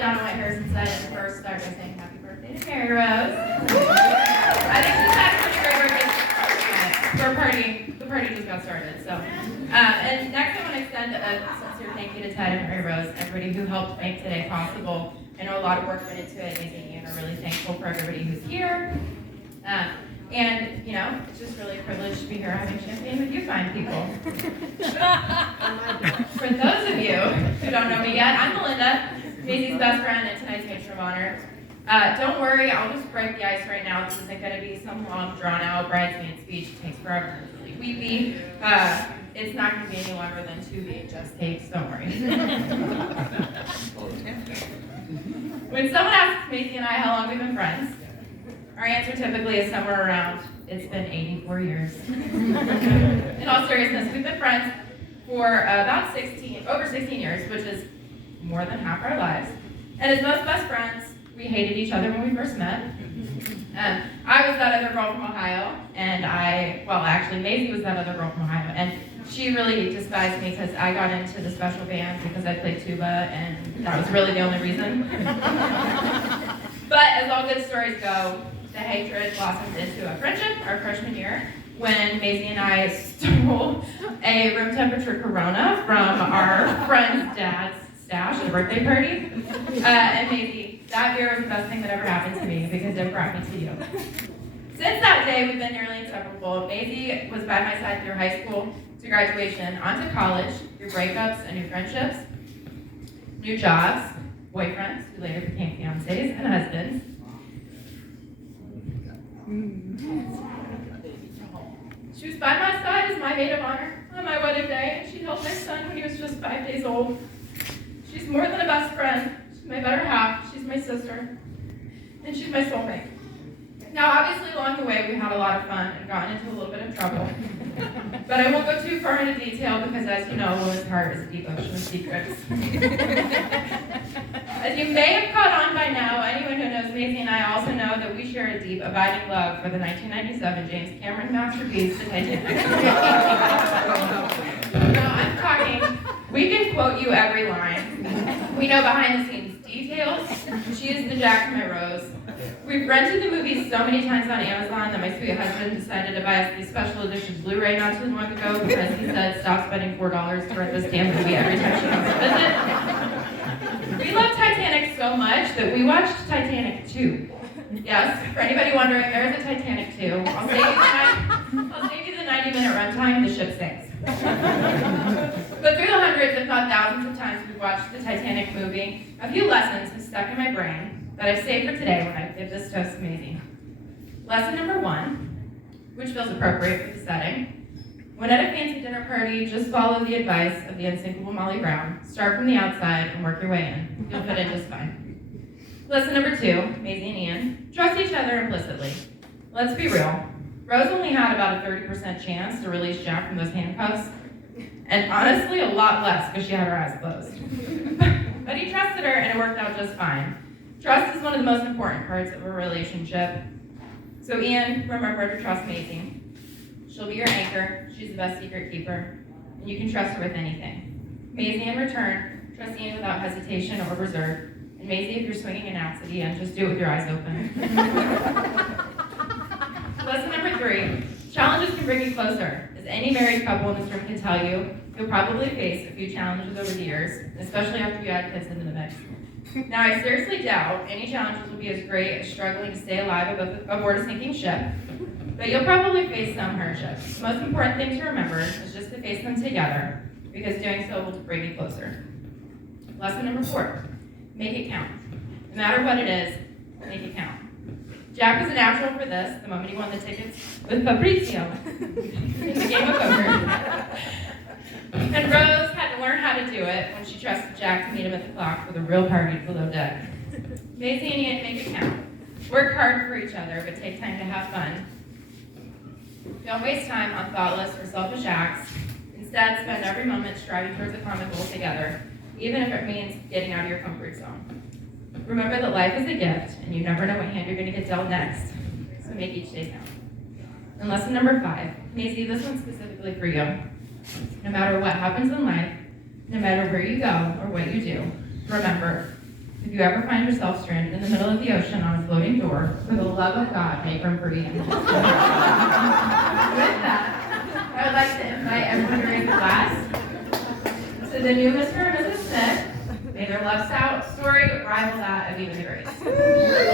down on what Harrison said and first start by saying happy birthday to Mary Rose. I think she's had a pretty great birthday. The party just got started. So, and next I want to extend a sincere thank you to Ted and Mary Rose, everybody who helped make today possible. I know a lot of work went into it, Maisie and I'm really thankful for everybody who's here. And, you know, it's just really a privilege to be here having champagne with you fine people. For those of you who don't know me yet, I'm Melinda, Maisie's best friend and tonight's matron of honor. Don't worry, I'll just break the ice right now. This isn't going to be some long, drawn-out bridesmaid speech. It takes forever and it's really weepy. It's not going to be any longer than 2 VHS tapes, don't worry. When someone asks Maisie and I how long we've been friends, our answer typically is somewhere around, it's been 84 years. In all seriousness, we've been friends for about over 16 years, which is more than half our lives. And as most best friends, we hated each other when we first met. I was that other girl from Ohio, and Maisie was that other girl from Ohio, and she really despised me because I got into the special band because I played tuba, and that was really the only reason. But as all good stories go, the hatred blossomed into a friendship our freshman year when Maisie and I stole a room temperature Corona from our friend's dad's stash at a birthday party. And Maisie, that beer was the best thing that ever happened to me because it brought me to you. Since that day, we've been nearly inseparable. Maisie was by my side through high school to graduation, on to college, through breakups and new friendships, new jobs, boyfriends who later became fiancés and husbands. She was by my side as my maid of honor on my wedding day, and she held my son when he was just 5 days old. She's more than a best friend. She's my better half. She's my sister. And she's my soulmate. Now, obviously, along the way, we had a lot of fun and gotten into a little bit of trouble. But I won't go too far into detail because, as you know, a woman's heart is a deep ocean of secrets. As you may have caught on by now, anyone who knows Maisie and I also know that we share a deep, abiding love for the 1997 James Cameron masterpiece, The Titanic. Now, I'm talking, we can quote you every line. We know behind-the-scenes details. She is the Jack to my Rose. We've rented the movie so many times on Amazon that my sweet husband decided to buy us the special edition Blu-ray not too long ago because he said, stop spending $4 to rent this damn movie every time she comes to visit. We love Titanic so much that we watched Titanic 2. Yes, for anybody wondering, there is a Titanic 2. I'll save you the 90-minute runtime, the ship sinks. But through the hundreds, if not thousands of times we've watched the Titanic movie, a few lessons have stuck in my brain that I've saved for today when I give this toast to Maisie. Lesson number 1, which feels appropriate for the setting. When at a fancy dinner party, just follow the advice of the unsinkable Molly Brown. Start from the outside and work your way in. You'll fit in just fine. Lesson number 2, Maisie and Ian, trust each other implicitly. Let's be real. Rose only had about a 30% chance to release Jack from those handcuffs, and honestly, a lot less because she had her eyes closed. But he trusted her and it worked out just fine. Trust is one of the most important parts of a relationship. So Ian, remember to trust Maisie. She'll be your anchor, she's the best secret keeper, and you can trust her with anything. Maisie, in return, trust Ian without hesitation or reserve. And Maisie, if you're swinging an axe at Ian, just do it with your eyes open. Lesson number 3, challenges can bring you closer. As any married couple in this room can tell you, you'll probably face a few challenges over the years, especially after you add kids into the mix. Now, I seriously doubt any challenges will be as great as struggling to stay alive aboard a sinking ship, but you'll probably face some hardships. The most important thing to remember is just to face them together, because doing so will bring you closer. Lesson number 4, make it count. No matter what it is, make it count. Jack was a natural for this the moment he won the tickets with Fabrizio in the game of poker. And Rose had to learn how to do it when she trusted Jack to meet him at the clock for the real party below deck. Maisie and Ian, make it count. Work hard for each other, but take time to have fun. Don't waste time on thoughtless or selfish acts. Instead, spend every moment striving towards a common goal together, even if it means getting out of your comfort zone. Remember that life is a gift, and you never know what hand you're going to get dealt next, so make each day count. And lesson number 5, Maisie, this one's specifically for you. No matter what happens in life, no matter where you go or what you do, remember, If you ever find yourself stranded in the middle of the ocean on a floating door, for the love of God, make room for Ian. With that, I would like to invite everyone to raise a glass to the new Mr. and Mrs. Smith. May their love story rival that of Even the Grace.